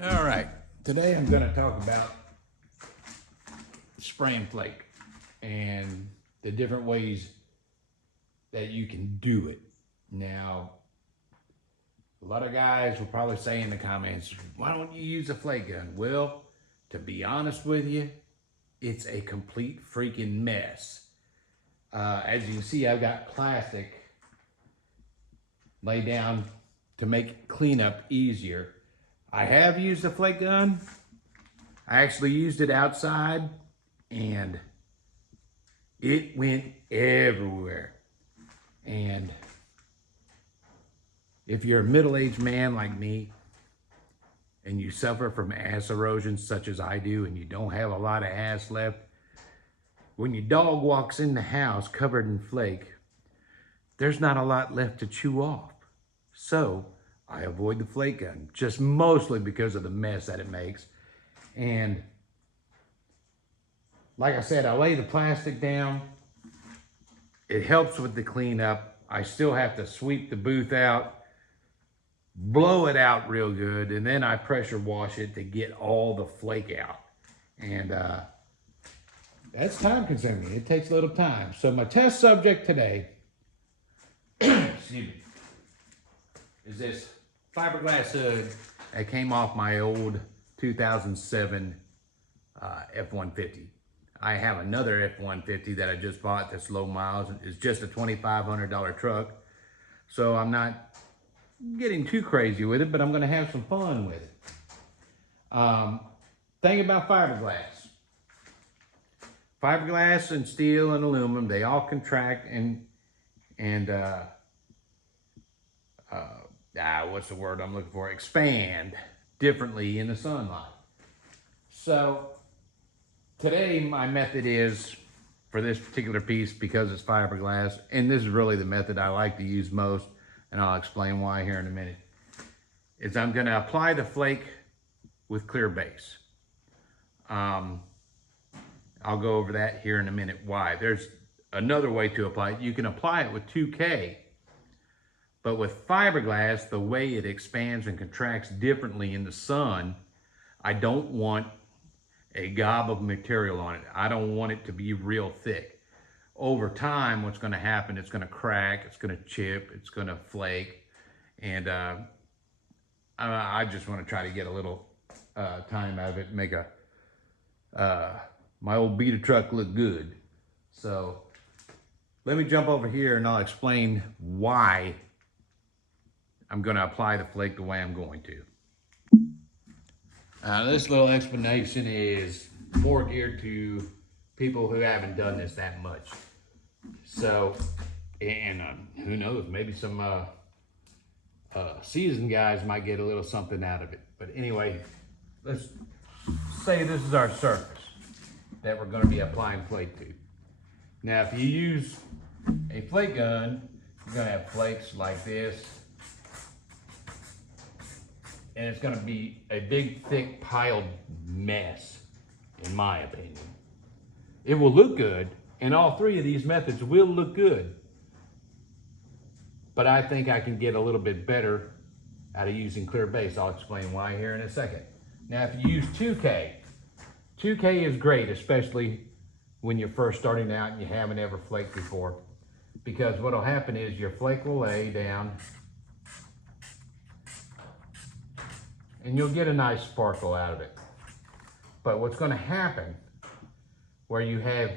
All right, today I'm going to talk about spraying flake and the different ways that you can do it. Now, a lot of guys will probably say in the comments, why don't you use a flake gun? Well, to be honest with you, it's a complete freaking mess. As you can see, I've got plastic laid down to make cleanup easier. I have used a flake gun. I actually used it outside and it went everywhere. And if you're a middle-aged man like me and you suffer from ass erosion such as I do and you don't have a lot of ass left, when your dog walks in the house covered in flake, there's not a lot left to chew off. So I avoid the flake gun, just mostly because of the mess that it makes. And like I said, I lay the plastic down. It helps with the cleanup. I still have to sweep the booth out, blow it out real good, and then I pressure wash it to get all the flake out. And that's time consuming. It takes a little time. So my test subject today, excuse me, is this fiberglass hood that came off my old 2007 F-150. I have another F-150 that I just bought that's low miles. It's just a $2,500 truck. So I'm not getting too crazy with it, but I'm gonna have some fun with it. Thing about fiberglass. Fiberglass and steel and aluminum, they all contract and what's the word I'm looking for? Expand differently in the sunlight. So today my method is, for this particular piece, because it's fiberglass, and this is really the method I like to use most, and I'll explain why here in a minute, is I'm gonna apply the flake with clear base. I'll go over that here in a minute why. There's another way to apply it. You can apply it with 2K, but with fiberglass, the way it expands and contracts differently in the sun, I don't want a gob of material on it. I don't want it to be real thick. Over time, what's gonna happen, it's gonna crack, it's gonna chip, it's gonna flake, and I just wanna try to get a little time out of it and make my old beater truck look good. So let me jump over here and I'll explain why I'm gonna apply the flake the way I'm going to. This little explanation is more geared to people who haven't done this that much. So, and who knows, maybe some seasoned guys might get a little something out of it. But anyway, let's say this is our surface that we're going to be applying flake to. Now, if you use a flake gun, you're going to have flakes like this. And it's gonna be a big, thick, piled mess, in my opinion. It will look good, and all three of these methods will look good. But I think I can get a little bit better out of using clear base. I'll explain why here in a second. Now, if you use 2K, 2K is great, especially when you're first starting out and you haven't ever flaked before. Because what'll happen is your flake will lay down, and you'll get a nice sparkle out of it. But what's gonna happen, where you have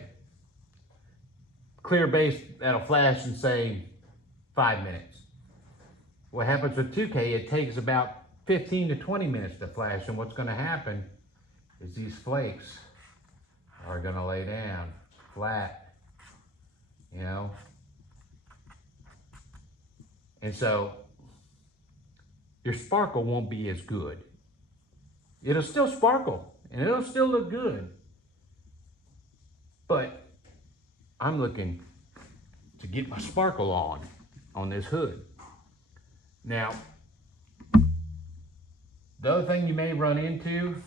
clear base that'll flash in say 5 minutes. What happens with 2K, it takes about 15 to 20 minutes to flash, and what's gonna happen is these flakes are gonna lay down flat, you know? And so, your sparkle won't be as good. It'll still sparkle and it'll still look good. But I'm looking to get my sparkle on this hood. Now, the other thing you may run into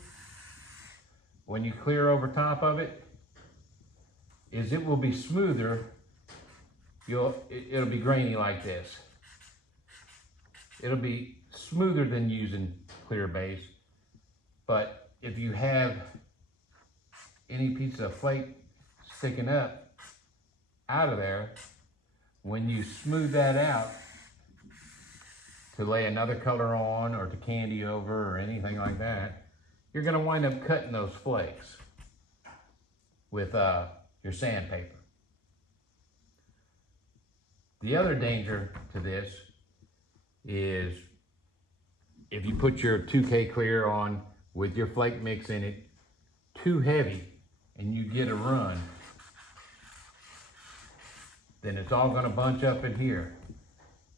when you clear over top of it is it will be smoother. It'll be grainy like this. It'll be smoother than using clear base, But if you have any piece of flake sticking up out of there, when you smooth that out to lay another color on or to candy over or anything like that, you're gonna wind up cutting those flakes with your sandpaper. The other danger to this is if you put your 2K clear on with your flake mix in it too heavy and you get a run, then it's all gonna bunch up in here.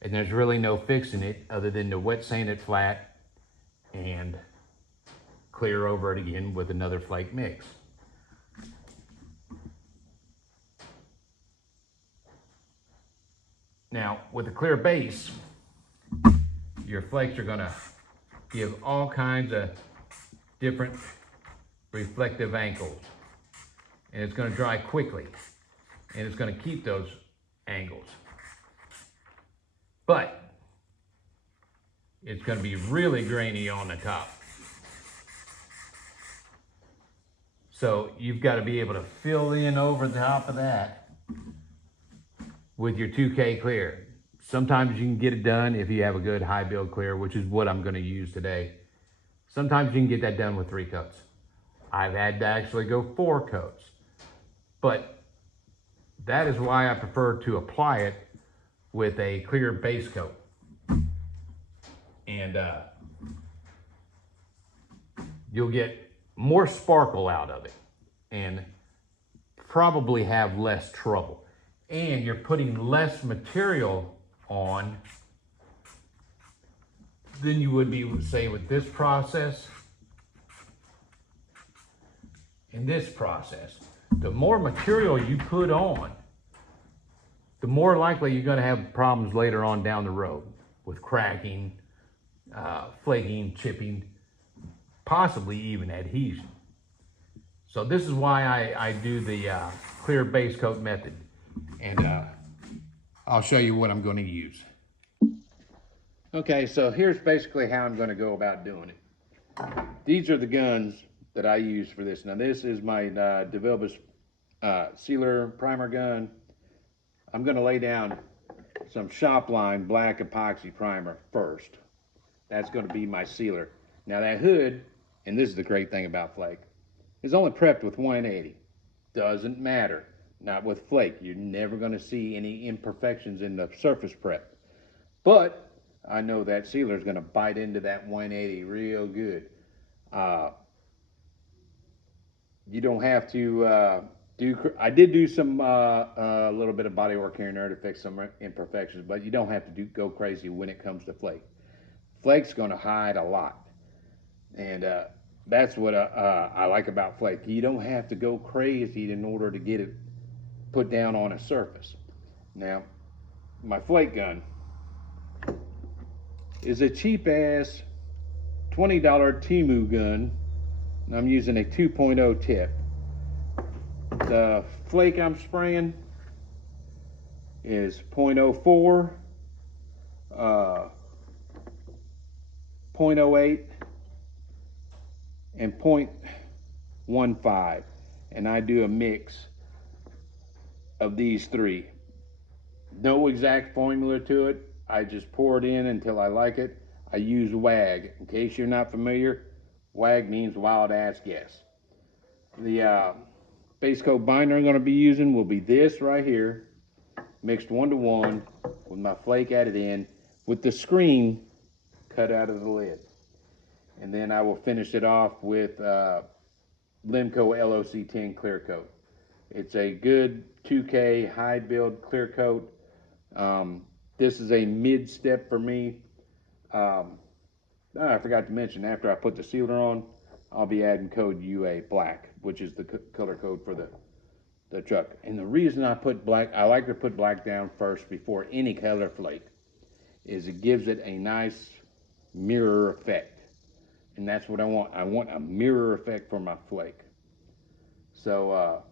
And there's really no fixing it other than to wet sand it flat and clear over it again with another flake mix. Now, with a clear base, your flakes are gonna give all kinds of different reflective angles. And it's gonna dry quickly. And it's gonna keep those angles. But it's gonna be really grainy on the top. So you've gotta be able to fill in over the top of that with your 2K clear. Sometimes you can get it done if you have a good high build clear, which is what I'm gonna use today. Sometimes you can get that done with 3 coats. I've had to actually go 4 coats. But that is why I prefer to apply it with a clear base coat. And you'll get more sparkle out of it and probably have less trouble. And you're putting less material on than you would be, say, with this process and this process. The more material you put on, the more likely you're gonna have problems later on down the road with cracking, flaking, chipping, possibly even adhesion. So this is why I do the clear base coat method. And I'll show you what I'm gonna use. Okay, so here's basically how I'm gonna go about doing it. These are the guns that I use for this. Now this is my DeVilbiss sealer primer gun. I'm gonna lay down some Shopline black epoxy primer first. That's gonna be my sealer. Now that hood, and this is the great thing about flake, is only prepped with 180. Doesn't matter. Not with flake. You're never gonna see any imperfections in the surface prep. But I know that sealer is gonna bite into that 180 real good. You don't have to I did do some a little bit of body work here and there to fix some imperfections, but you don't have to go crazy when it comes to flake. Flake's gonna hide a lot, and that's what I like about flake. You don't have to go crazy in order to get it put down on a surface. Now, my flake gun is a cheap ass $20 Temu gun. I'm using a 2.0 tip. The flake I'm spraying is 0.04, 0.08, and 0.15. And I do a mix of these 3. No exact formula to it. I just pour it in until I like it. I use WAG. In case you're not familiar, WAG means wild ass guess. The base coat binder I'm going to be using will be this right here, mixed 1-to-1 with my flake added in with the screen cut out of the lid. And then I will finish it off with Limco LOC10 clear coat. It's a good 2K high build clear coat. This is a mid step for me. I forgot to mention, after I put the sealer on, I'll be adding code UA black, which is the color code for the truck. And the reason I put black, I like to put black down first before any color flake, is it gives it a nice mirror effect. And that's what I want. I want a mirror effect for my flake. So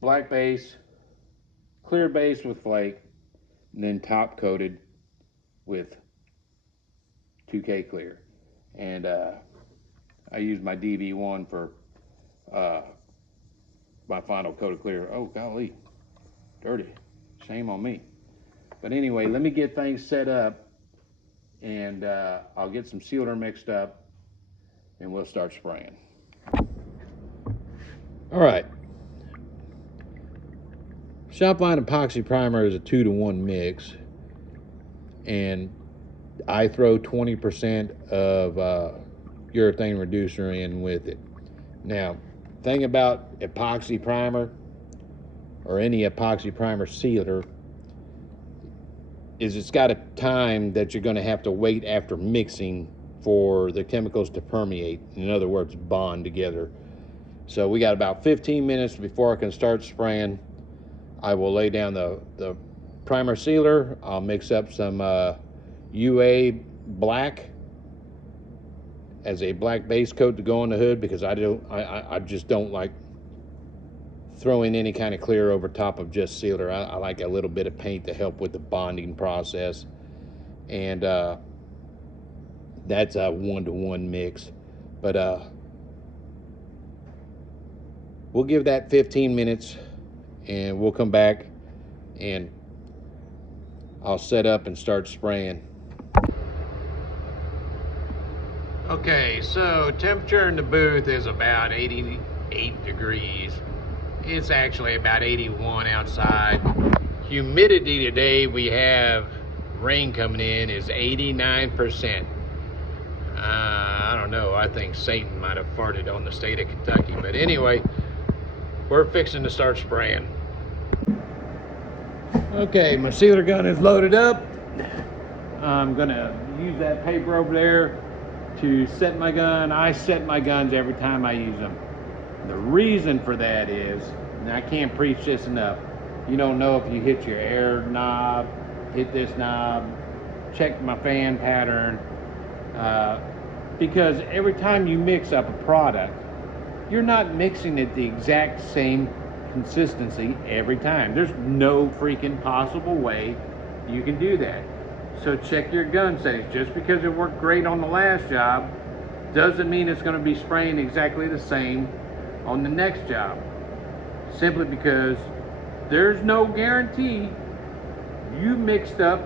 black base, clear base with flake, and then top coated with 2K clear. And I use my DV1 for my final coat of clear. Oh, golly, dirty. Shame on me. But anyway, let me get things set up, and I'll get some sealer mixed up, and we'll start spraying. All right. Shopline epoxy primer is a 2-to-1 mix, and I throw 20% of urethane reducer in with it. Now, thing about epoxy primer or any epoxy primer sealer is it's got a time that you're going to have to wait after mixing for the chemicals to permeate. In other words, bond together. So we got about 15 minutes before I can start spraying. I will lay down the primer sealer. I'll mix up some UA black as a black base coat to go on the hood, because I just don't like throwing any kind of clear over top of just sealer. I like a little bit of paint to help with the bonding process, and that's a 1-to-1 mix. But we'll give that 15 minutes, and we'll come back and I'll set up and start spraying. Okay, so temperature in the booth is about 88 degrees. It's actually about 81 outside. Humidity today, we have rain coming in, is 89%. I don't know, I think Satan might have farted on the state of Kentucky. But anyway, we're fixing to start spraying. Okay, my sealer gun is loaded up. I'm gonna use that paper over there to set my gun. I set my guns every time I use them. The reason for that is, and I can't preach this enough, you don't know if you hit your air knob, hit this knob, check my fan pattern, because every time you mix up a product, you're not mixing it the exact same consistency every time. There's no freaking possible way you can do that. So check your gun settings. Just because it worked great on the last job doesn't mean it's going to be spraying exactly the same on the next job. Simply because there's no guarantee you mixed up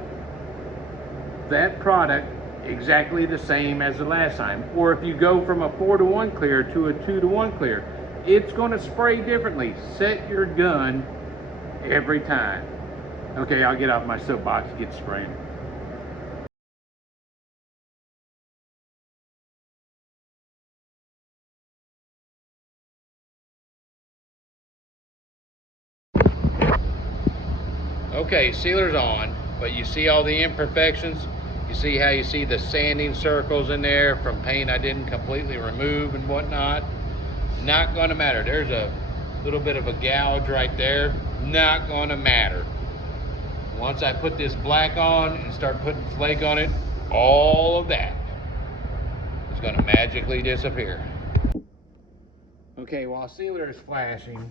that product exactly the same as the last time. Or if you go from a 4-to-1 clear to a 2-to-1 clear, it's going to spray differently. Set your gun every time. Okay, I'll get off my soapbox and get spraying. Okay, sealer's on, but you see all the imperfections? You see how you see the sanding circles in there from paint I didn't completely remove and whatnot? Not gonna matter. There's a little bit of a gouge right there. Not gonna matter. Once I put this black on and start putting flake on it, all of that is gonna magically disappear. Okay, while sealer is flashing,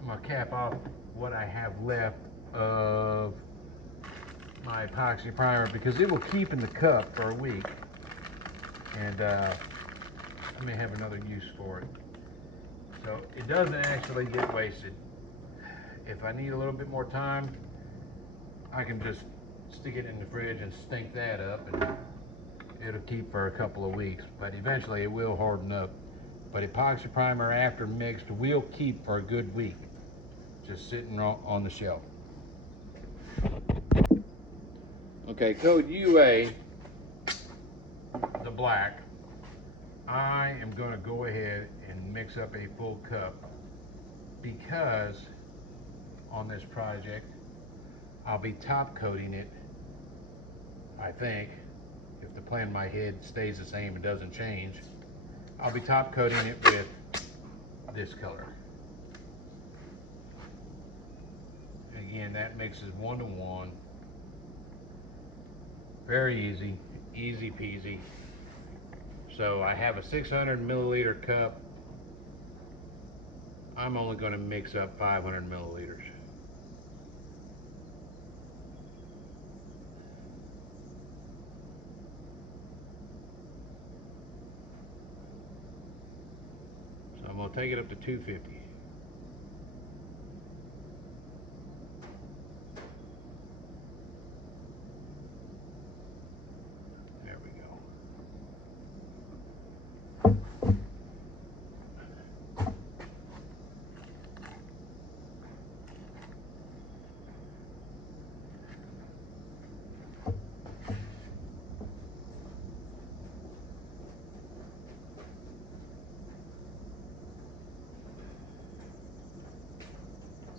I'm gonna cap off what I have left of my epoxy primer, because it will keep in the cup for a week, and I may have another use for it. So it doesn't actually get wasted. If I need a little bit more time, I can just stick it in the fridge and stink that up, and it'll keep for a couple of weeks, but eventually it will harden up. But epoxy primer after mixed will keep for a good week, just sitting on the shelf. Okay, code UA, the black, I am going to go ahead and mix up a full cup, because on this project I'll be top coating it, I think, if the plan in my head stays the same and doesn't change. I'll be top coating it with this color. Again, that mixes 1-to-1. Very easy, easy peasy. So I have a 600 milliliter cup. I'm only going to mix up 500 milliliters. gonna take it up to 250. There we go.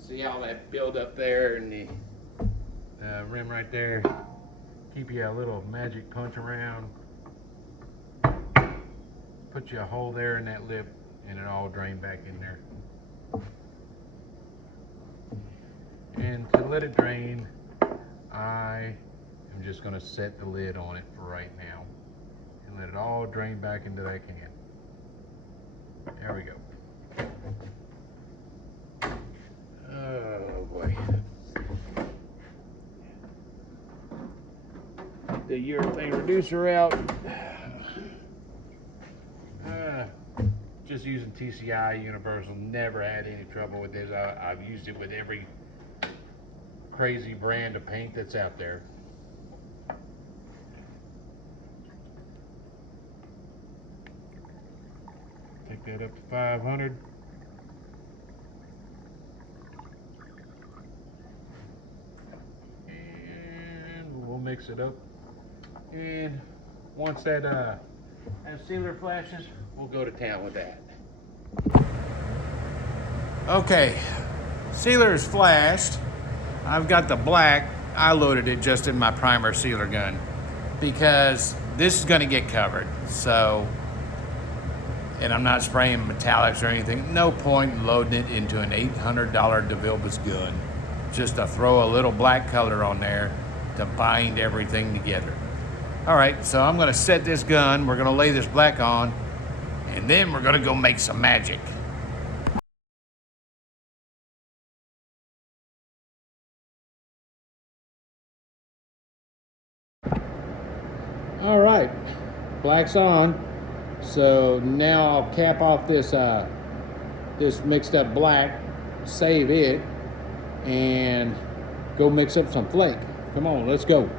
See all that build up there in the rim right there? Keep you a little magic punch around. Put you a hole there in that lip and it all drain back in there. And to let it drain, I am just going to set the lid on it for right now and let it all drain back into that can. There we go. Oh boy. The urethane reducer out. Just using TCI Universal, never had any trouble with this. I've used it with every crazy brand of paint that's out there. Take that up to 500. And we'll mix it up. And once that sealer flashes, we'll go to town with that. Okay, sealer is flashed. I've got the black. I loaded it just in my primer sealer gun because this is going to get covered. So, and I'm not spraying metallics or anything. No point in loading it into an $800 DeVilbiss gun just to throw a little black color on there to bind everything together. All right, so I'm gonna set this gun, we're gonna lay this black on, and then we're gonna go make some magic. All right, black's on. So now I'll cap off this this mixed up black, save it, and go mix up some flake. Come on, let's go.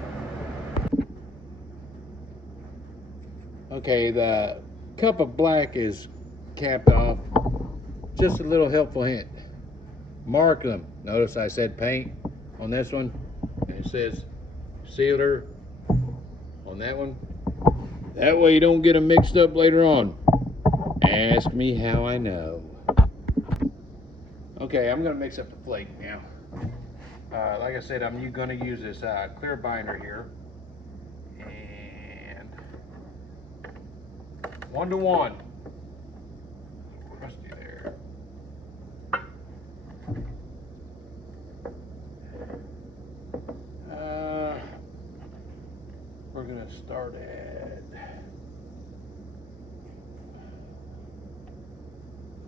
Okay, the cup of black is capped off. Just a little helpful hint. Mark them. Notice I said paint on this one, and it says sealer on that one. That way you don't get them mixed up later on. Ask me how I know. Okay, I'm gonna mix up the flake now. Like I said, I'm gonna use this clear binder here. And 1-to-1. Crusty there. We're gonna start at,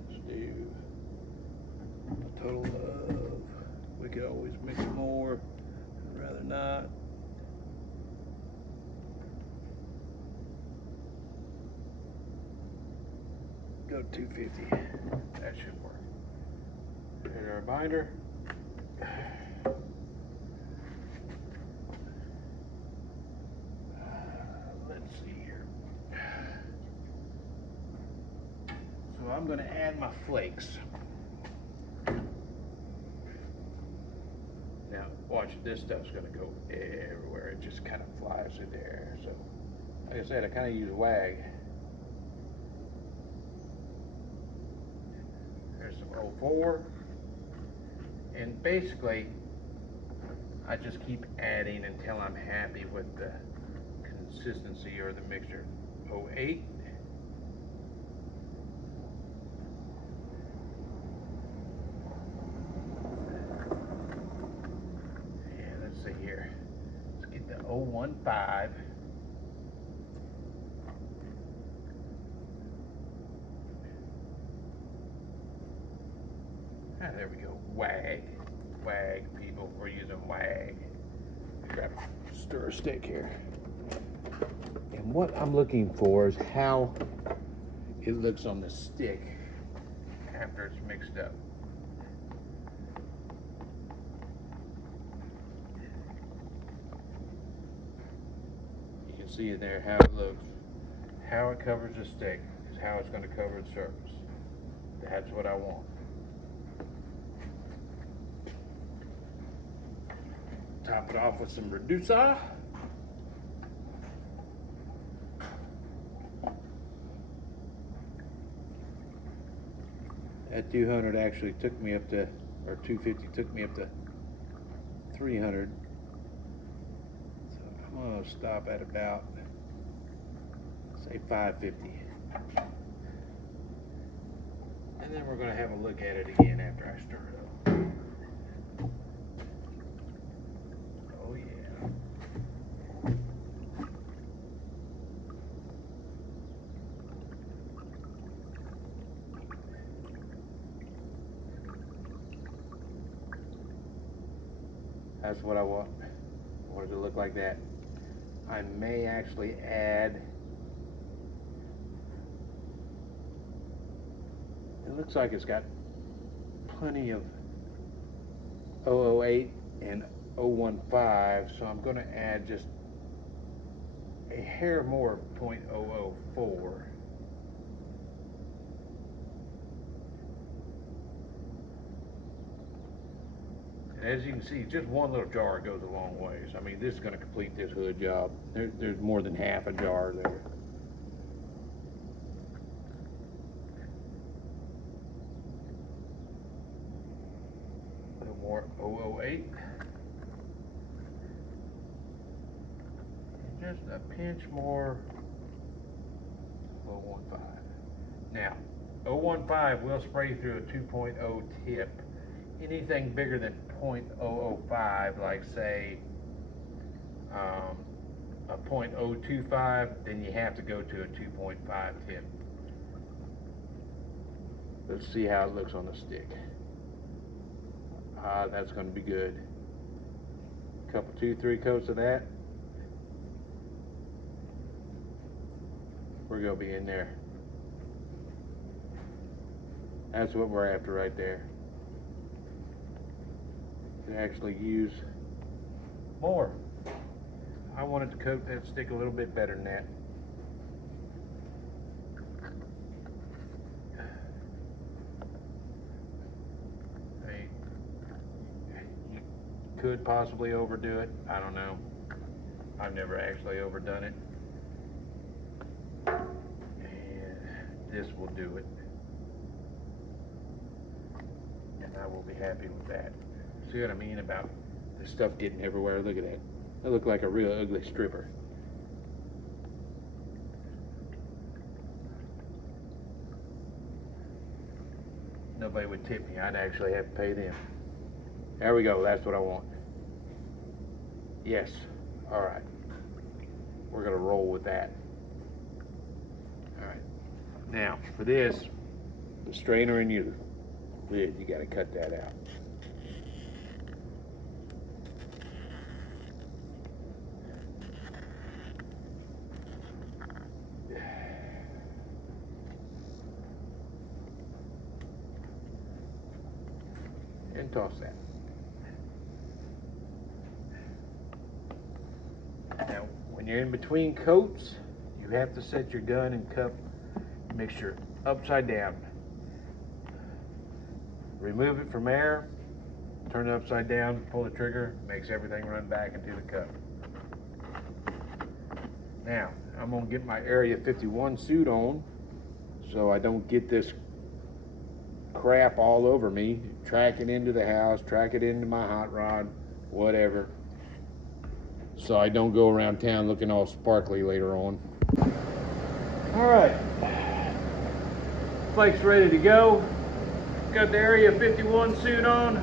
let's do a total of, we could always mix more, I'd rather not. Go 250, that should work. Hit our binder. Let's see here. So I'm going to add my flakes. Now watch, this stuff's going to go everywhere. It just kind of flies in the air. So like I said, I kind of use wag. There's some 04. And basically, I just keep adding until I'm happy with the consistency or the mixture. 08. And let's see here. Let's get the 015. There we go. Wag. Wag, people. We're using wag. Grab a stir stick here. And what I'm looking for is how it looks on the stick. after it's mixed up. You can see there how it looks. How it covers the stick is how it's going to cover the surface. That's what I want. Top it off with some reducer. That 200 actually took me up to, or 250 took me up to 300. So I'm going to stop at about, say 550. And then we're going to have a look at it again after I stir it up. Oh yeah. That's what I want. I want it to look like that. I may actually add, it looks like it's got plenty of 008 and 015, so I'm going to add just a hair more of 0.004. And as you can see, just one little jar goes a long ways. I mean, this is going to complete this hood job. There's more than half a jar there. A little more 008. And just a pinch more 015. Now, 015 will spray through a 2.0 tip. Anything bigger than 0.005, like say a 0.025, then you have to go to a 2.5 tip. Let's see how it looks on the stick. That's going to be good. A couple, 2-3 coats of that. We're going to be in there. That's what we're after right there. To actually use more. I wanted to coat that stick a little bit better than that. You could possibly overdo it. I don't know. I've never actually overdone it. And this will do it. And I will be happy with that. See what I mean about the stuff getting everywhere? Look at that. I look like a real ugly stripper. Nobody would tip me. I'd actually have to pay them. There we go. That's what I want. Yes. All right. We're going to roll with that. All right. Now, for this, the strainer in your lid, you got to cut that out. And toss that. Now, when you're in between coats, you have to set your gun and cup mixture upside down. Remove it from air, turn it upside down, pull the trigger, makes everything run back into the cup. Now, I'm going to get my Area 51 suit on so I don't get this crap all over me. Track it into the house, track it into my hot rod, whatever. So I don't go around town looking all sparkly later on. All right, Flake's ready to go. Got the Area 51 suit on.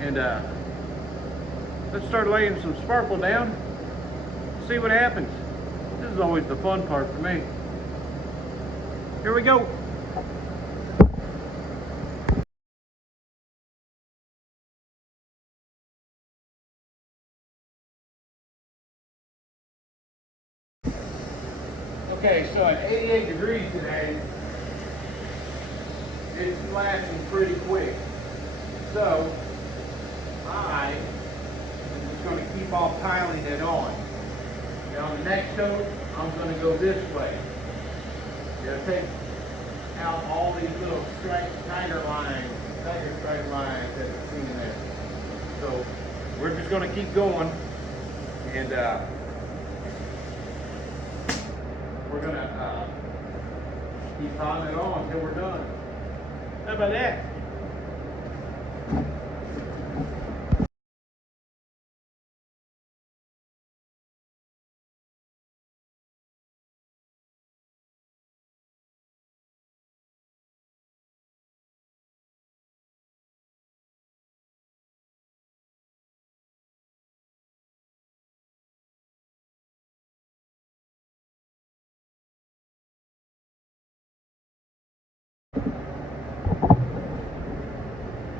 And let's start laying some sparkle down. See what happens. This is always the fun part for me. Here we go. Okay, so at 88 degrees today, it's lasting pretty quick. So I am just going to keep on piling it on. Now the next coat, I'm going to go this way. Gonna take out all these little tiger stripe lines that you're seeing there. So we're just going to keep going, and we're going to keep piling it on until we're done. How about that?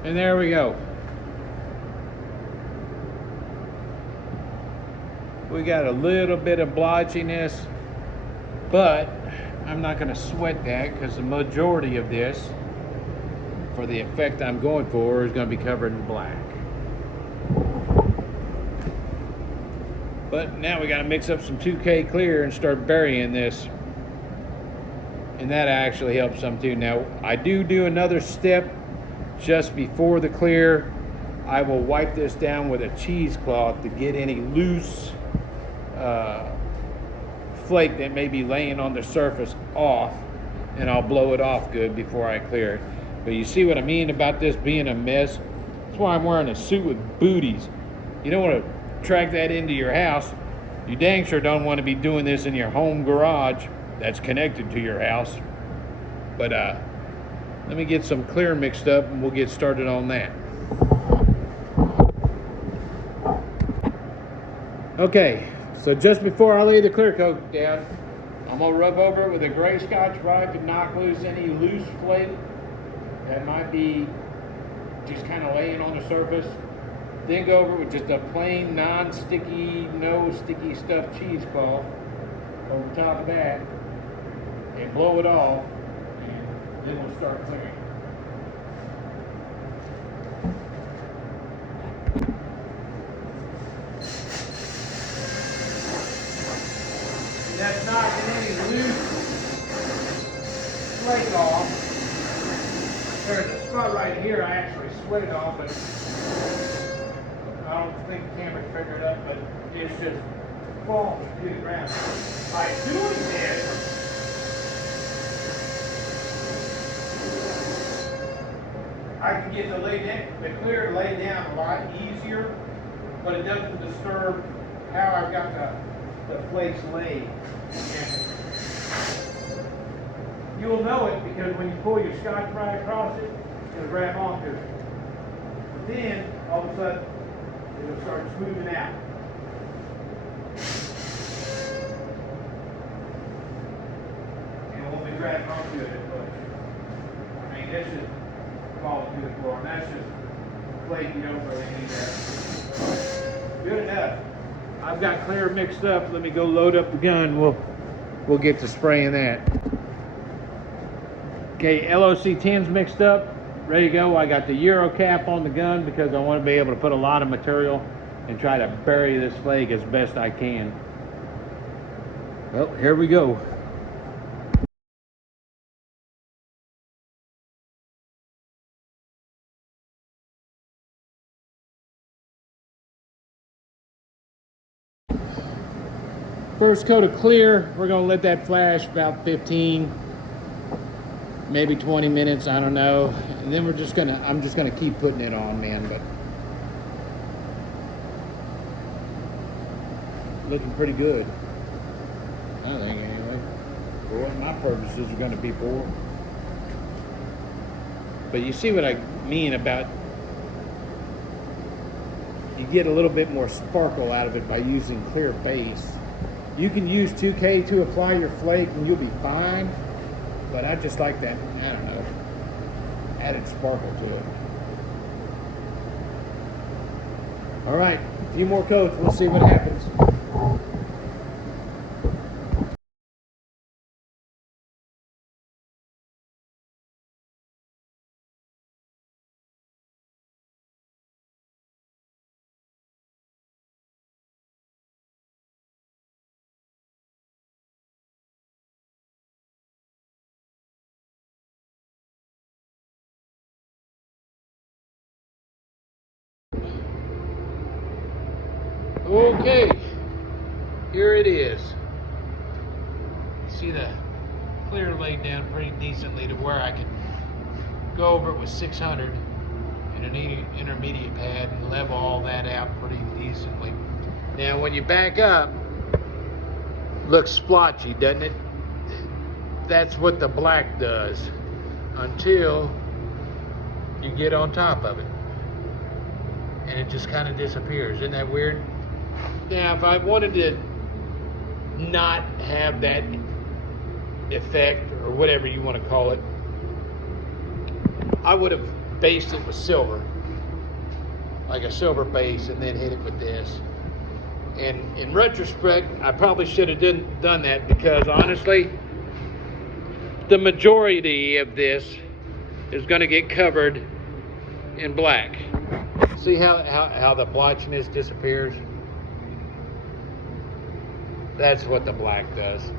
And there we go. We got a little bit of blotchiness, but I'm not going to sweat that because the majority of this, for the effect I'm going for, is going to be covered in black. But now we got to mix up some 2K clear and start burying this. And that actually helps some too. Now, I do another step just before the clear. I will wipe this down with a cheesecloth to get any loose flake that may be laying on the surface off, and I'll blow it off good before I clear it. But you see what I mean about this being a mess? That's why I'm wearing a suit with booties. You don't want to track that into your house. You dang sure don't want to be doing this in your home garage that's connected to your house. But let me get some clear mixed up and we'll get started on that. Okay, so just before I lay the clear coat down, I'm gonna rub over it with a gray Scotch-Brite to knock loose any loose flake that might be just kind of laying on the surface. Then go over with just a plain non-sticky, no sticky stuff cheesecloth over top of that and blow it off, and then we'll start clearing. That's knocking any loose flake off. There's a spot right here I actually sweat it off, but I don't think the camera figured it up, but it's just falling to the ground. By doing this, I can get the clear laid down a lot easier, but it doesn't disturb how I've got the flakes laid. And you'll know it because when you pull your Scotch-Brite across it, it'll grab onto it. But then, all of a sudden, it'll start smoothing out. And it won't be grabbing onto it as much. I mean, that's just falling to the floor, and that's just flake. You don't really need that. Good enough. I've got clear mixed up. Let me go load up the gun. We'll get to spraying that. Okay, LOC 10's mixed up, ready to go. I got the Euro cap on the gun because I want to be able to put a lot of material and try to bury this flake as best I can. Well, here we go. First coat of clear, we're gonna let that flash about 15, maybe 20 minutes, I don't know. And then I'm just gonna keep putting it on, man, but looking pretty good, I think, anyway, for what my purposes are gonna be for. But you see what I mean about you get a little bit more sparkle out of it by using clear base. You can use 2K to apply your flake and you'll be fine, but I just like that, I don't know, added sparkle to it. All right, a few more coats, we'll see what happens. Okay, here it is. See the clear laid down pretty decently to where I can go over it with 600 and an intermediate pad and level all that out pretty decently. Now when you back up, looks splotchy, doesn't it? That's what the black does until you get on top of it. And it just kind of disappears. Isn't that weird? Now, if I wanted to not have that effect, or whatever you want to call it, I would have based it with silver, like a silver base, and then hit it with this. And in retrospect, I probably should have done that, because honestly, the majority of this is going to get covered in black. See how the blotchiness disappears? That's what the black does.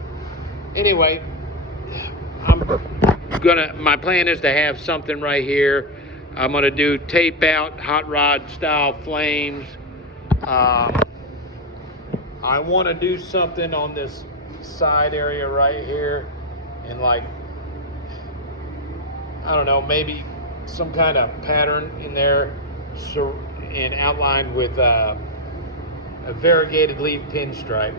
Anyway, my plan is to have something right here. I'm gonna do tape out hot rod style flames. I want to do something on this side area right here, and like, I don't know, maybe some kind of pattern in there, and outlined with a variegated leaf pinstripe.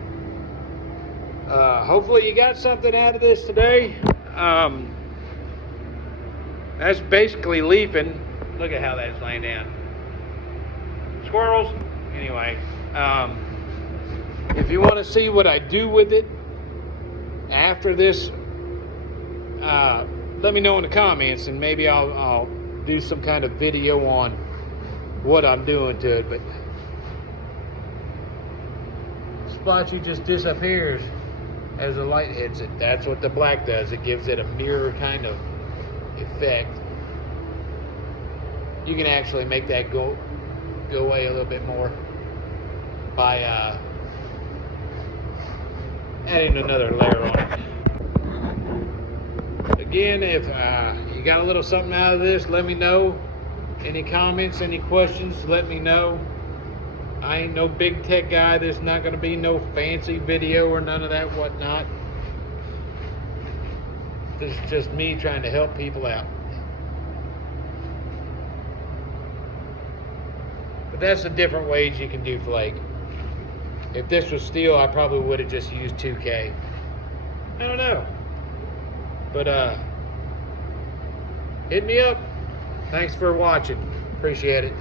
Hopefully you got something out of this today. That's basically leafing. Look at how that's laying down. Squirrels. Anyway, if you want to see what I do with it after this, let me know in the comments, and maybe I'll do some kind of video on what I'm doing to it. But splotchy just disappears as the light hits it. That's what the black does. It gives it a mirror kind of effect. You can actually make that go away a little bit more by adding another layer on it. Again, if you got a little something out of this, let me know. Any comments, any questions, let me know. I ain't no big tech guy. There's not going to be no fancy video or none of that whatnot. This is just me trying to help people out. But that's the different ways you can do flake. If this was steel, I probably would have just used 2K. I don't know. But hit me up. Thanks for watching. Appreciate it.